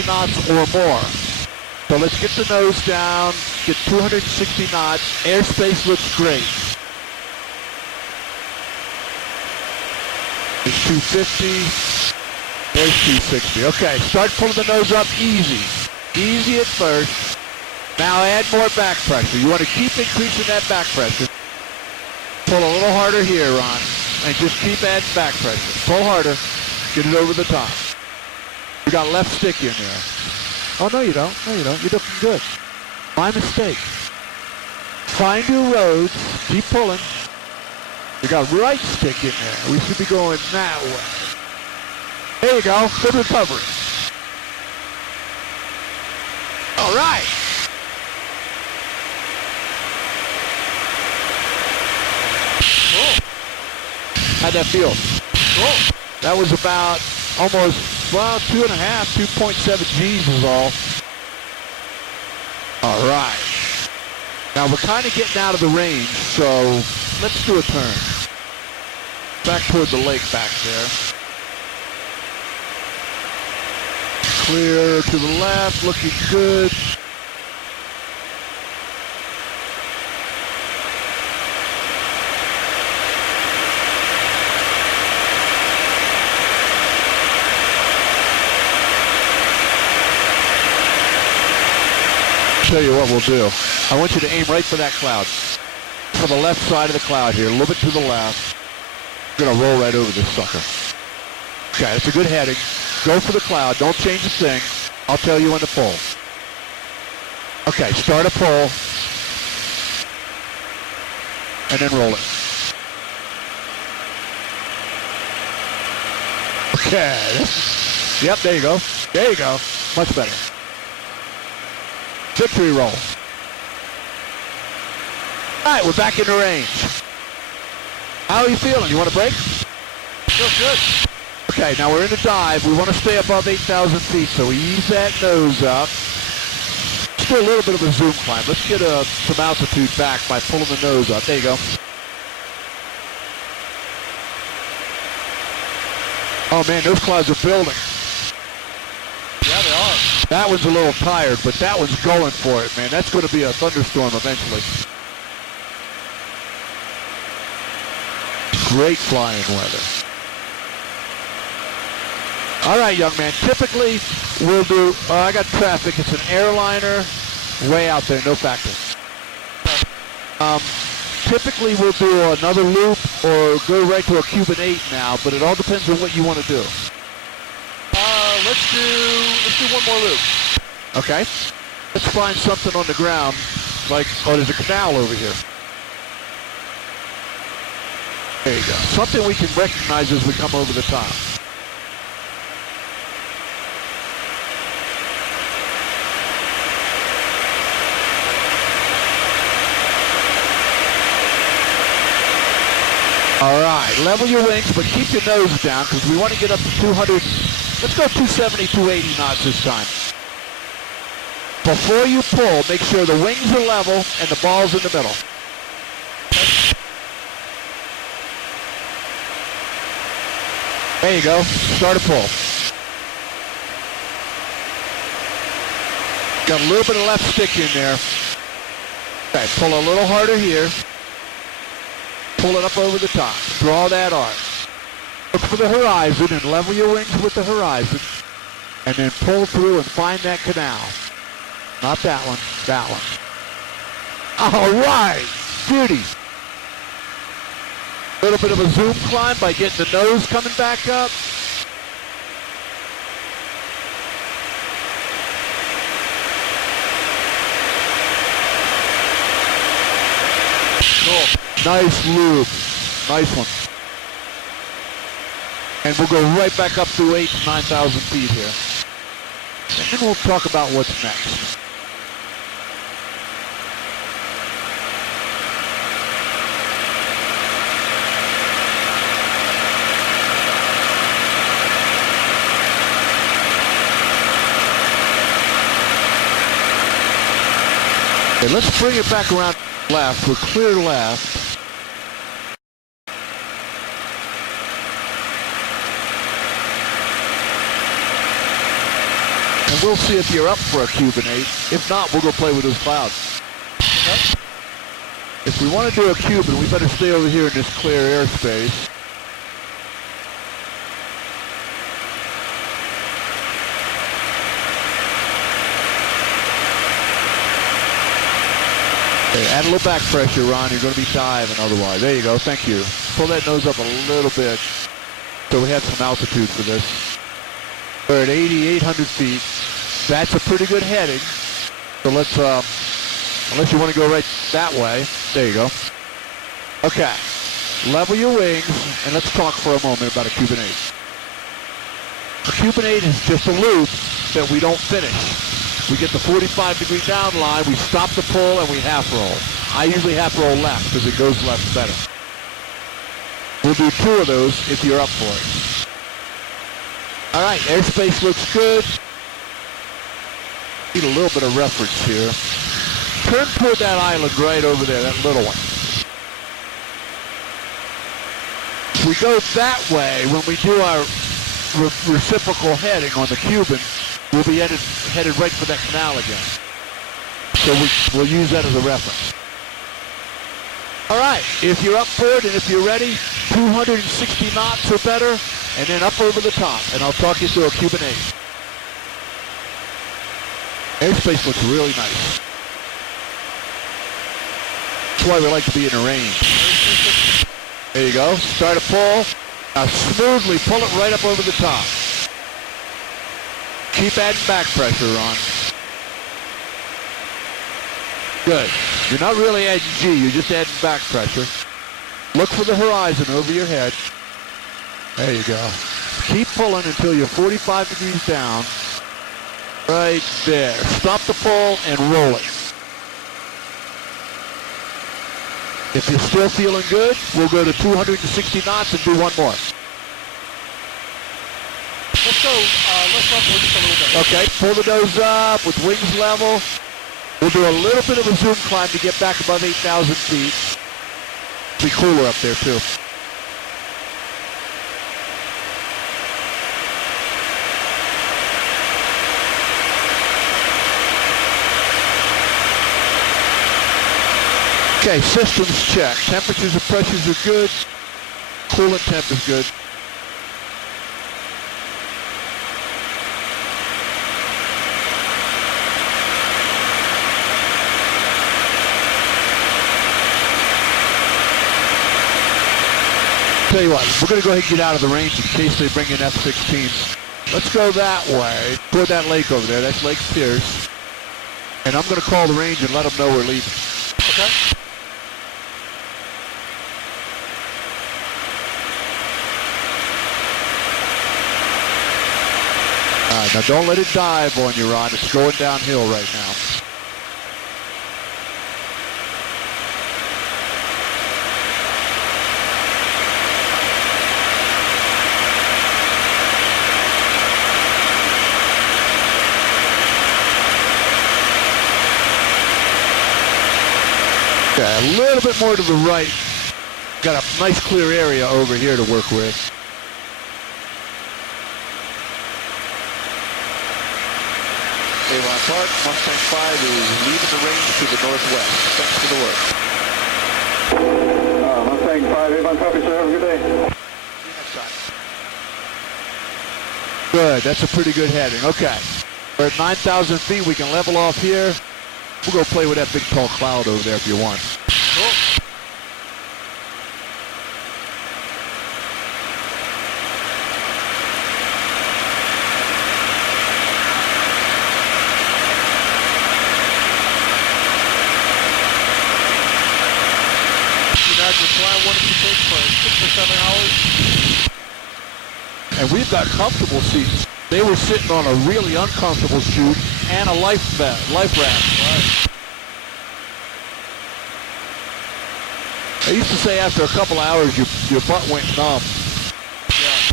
knots or more. So let's get the nose down, get 260 knots. Airspace looks great. There's 250. There's 260. Okay, start pulling the nose up easy. Easy at first. Now add more back pressure. You want to keep increasing that back pressure. Pull a little harder here, Ron. And just keep adding back pressure. Pull harder. Get it over the top. You got left stick in there. Oh, no you don't. No you don't. You're looking good. My mistake. Find your roads. Keep pulling. You got right stick in there. We should be going that way. There you go. Good recovery. All right. How'd that feel? Cool. That was about almost, well, 2.5, 2.7 G's was all. All right. Now we're kind of getting out of the range, so let's do a turn. Back toward the lake back there. Clear to the left, looking good. Tell you what we'll do. I want you to aim right for that cloud. For the left side of the cloud here, a little bit to the left. We're gonna roll right over this sucker. Okay, that's a good heading. Go for the cloud, don't change a thing. I'll tell you when to pull. Okay, start a pull. And then roll it. Okay. Yep, there you go. There you go. Much better. Victory roll. All right, we're back in the range. How are you feeling? You want to break? Feels good. Okay, now we're in a dive. We want to stay above 8,000 feet, so we ease that nose up. Let's do a little bit of a zoom climb. Let's get some altitude back by pulling the nose up. There you go. Oh man, those clouds are building. Yeah, they are. That one's a little tired, but that one's going for it, man. That's going to be a thunderstorm eventually. Great flying weather. All right, young man. Typically, we'll do, I got traffic. It's an airliner way out there, no factor. Typically, we'll do another loop or go right to a Cuban 8 now, but it all depends on what you want to do. Let's do one more loop. Okay. Let's find something on the ground, like, oh, there's a canal over here. There you go. Something we can recognize as we come over the top. All right, level your wings, but keep your nose down because we want to get up to 200. Let's go 270, 280 knots this time. Before you pull, make sure the wings are level and the ball's in the middle. There you go. Start a pull. Got a little bit of left stick in there. Okay, pull a little harder here. Pull it up over the top. Draw that arc. Look for the horizon and level your wings with the horizon. And then pull through and find that canal. Not that one, that one. All right, beauty. A little bit of a zoom climb by getting the nose coming back up. Cool. Nice loop. Nice one. And we'll go right back up to 8,000 to 9,000 feet here. And then we'll talk about what's next. Okay, let's bring it back around left. We're clear left. and we'll see if you're up for a Cuban 8. If not, we'll go play with those clouds. Okay. If we want to do a Cuban, we better stay over here in this clear airspace. Okay, add a little back pressure, Ron. You're going to be diving otherwise. There you go. Thank you. Pull that nose up a little bit so we have some altitude for this. We're at 8,800 feet. That's a pretty good heading. So let's, unless you want to go right that way. There you go. Okay. Level your wings, and let's talk for a moment about a Cuban 8. A Cuban 8 is just a loop that we don't finish. We get the 45-degree down line, we stop the pull, and we half roll. I usually half roll left because it goes left better. We'll do 2 of those if you're up for it. All right, airspace looks good. Need a little bit of reference here. Turn toward that island right over there, that little one. If we go that way, when we do our reciprocal heading on the Cuban, we'll be headed right for that canal again. So we'll use that as a reference. All right, if you're up for it and if you're ready, 260 knots or better, and then up over the top, and I'll talk you through a Cuban 8. Airspace looks really nice. That's why we like to be in the range. There you go. Start a pull. Now smoothly pull it right up over the top. Keep adding back pressure on. Good. You're not really adding G, you're just adding back pressure. Look for the horizon over your head. There you go. Keep pulling until you're 45 degrees down. Right there. Stop the pull and roll it. If you're still feeling good, we'll go to 260 knots and do one more. Let's up just a little bit. Okay, pull the nose up with wings level. We'll do a little bit of a zoom climb to get back above 8,000 feet. It'll be cooler up there too. Okay, systems check. Temperatures and pressures are good. Coolant temp is good. Tell you what, we're going to go ahead and get out of the range in case they bring in F-16s. Let's go that way, toward that lake over there. That's Lake Pierce. And I'm going to call the range and let them know we're leaving. Okay. All right, now don't let it dive on you, Ron. It's going downhill right now. Okay, a little bit more to the right. Got a nice clear area over here to work with. Avon Park, Mustang 5 is leaving the range to the northwest. Thanks for the work. Mustang 5, Avon copy, sir. Have a good day. See you next time. Good, that's a pretty good heading. Okay, we're at 9,000 feet. We can level off here. We'll go play with that big tall cloud over there if you want. Cool. Imagine flying one of these things for 6 or 7 hours. And we've got comfortable seats. They were sitting on a really uncomfortable chute and a life raft. Right. I used to say after a couple hours your butt went numb. Yeah.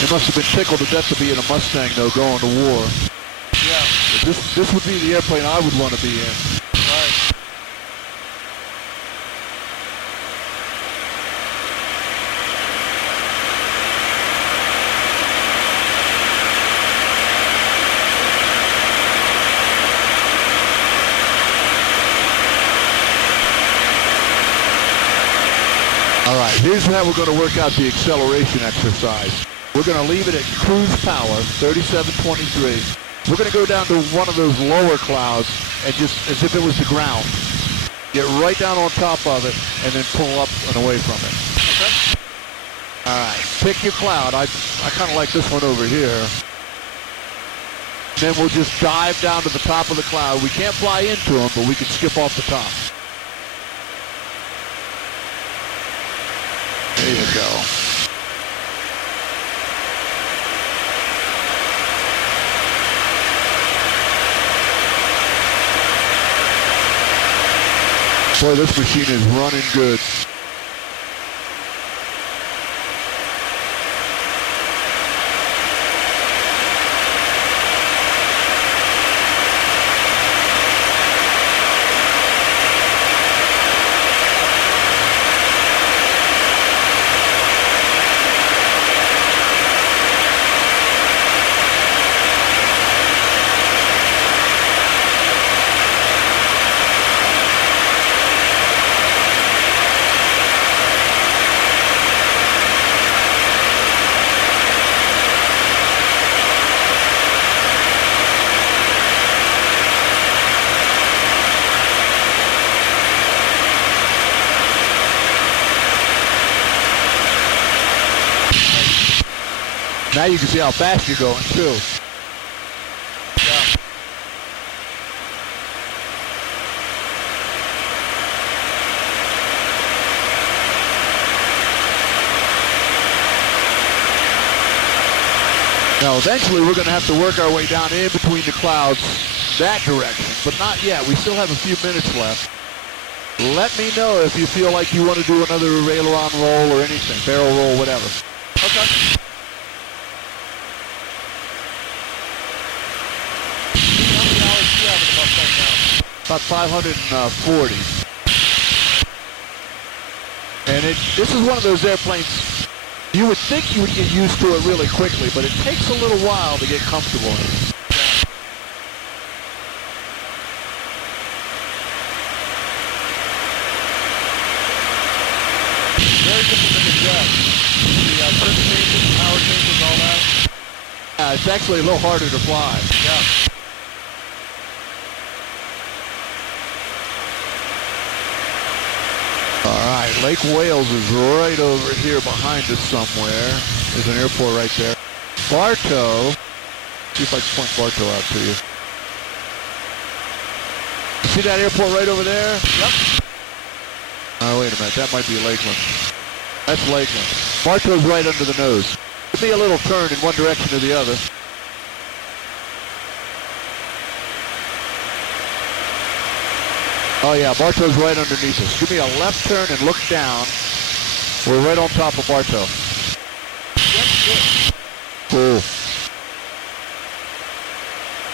They must have been tickled to death to be in a Mustang though, going to war. Yeah. This would be the airplane I would want to be in. Right. All right, here's how we're going to work out the acceleration exercise. We're going to leave it at cruise power, 3723. We're going to go down to one of those lower clouds and just, as if it was the ground, get right down on top of it and then pull up and away from it. Okay. All right, pick your cloud. I kind of like this one over here. Then we'll just dive down to the top of the cloud. We can't fly into them, but we can skip off the top. There you go. Boy, this machine is running good. Now you can see how fast you're going, too. Yeah. Now, eventually, we're going to have to work our way down in between the clouds that direction, but not yet. We still have a few minutes left. Let me know if you feel like you want to do another aileron roll or anything, barrel roll, whatever. Okay. About 540. And this is one of those airplanes, you would think you would get used to it really quickly, but it takes a little while to get comfortable in it. Very different than the jet. The trim changes, power changes, all that. Yeah, it's actually a little harder to fly. Yeah. All right, Lake Wales is right over here behind us somewhere. There's an airport right there. Bartow, see if I can point Bartow out to you. See that airport right over there? Yep. Oh, wait a minute, that might be Lakeland. That's Lakeland. Bartow's right under the nose. Give me a little turn in one direction or the other. Oh yeah, Bartow's right underneath us. Give me a left turn and look down. We're right on top of Bartow. Cool.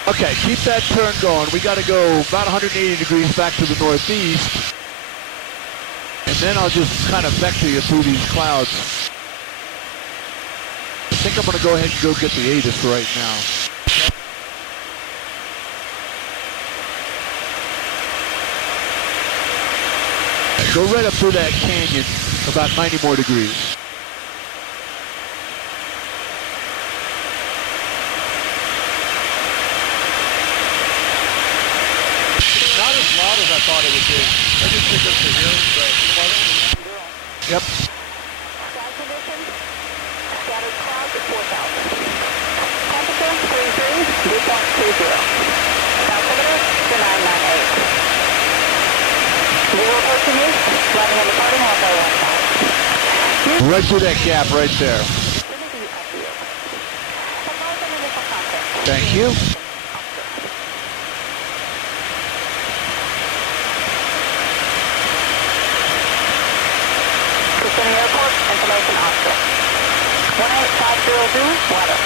Okay, keep that turn going. We got to go about 180 degrees back to the northeast. And then I'll just kind of vector you through these clouds. I think I'm going to go ahead and go get the ATIS right now. Go right up through that canyon, about 90 more degrees. Not as loud as I thought it would be. I just think it's the hearing, but Yep. Sky conditions, scattered clouds at 4,000. Temperature 33, dew point 20. Altimeter 2998. Zero approaching east, landing and departing runway 15. Right through that gap right there. Thank you. Kissimmee Airport, information Oscar. 18500, weather.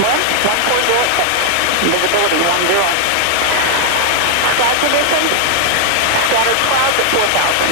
Wind 1406. Visibility 10. Sky conditions, scattered clouds at 4,000.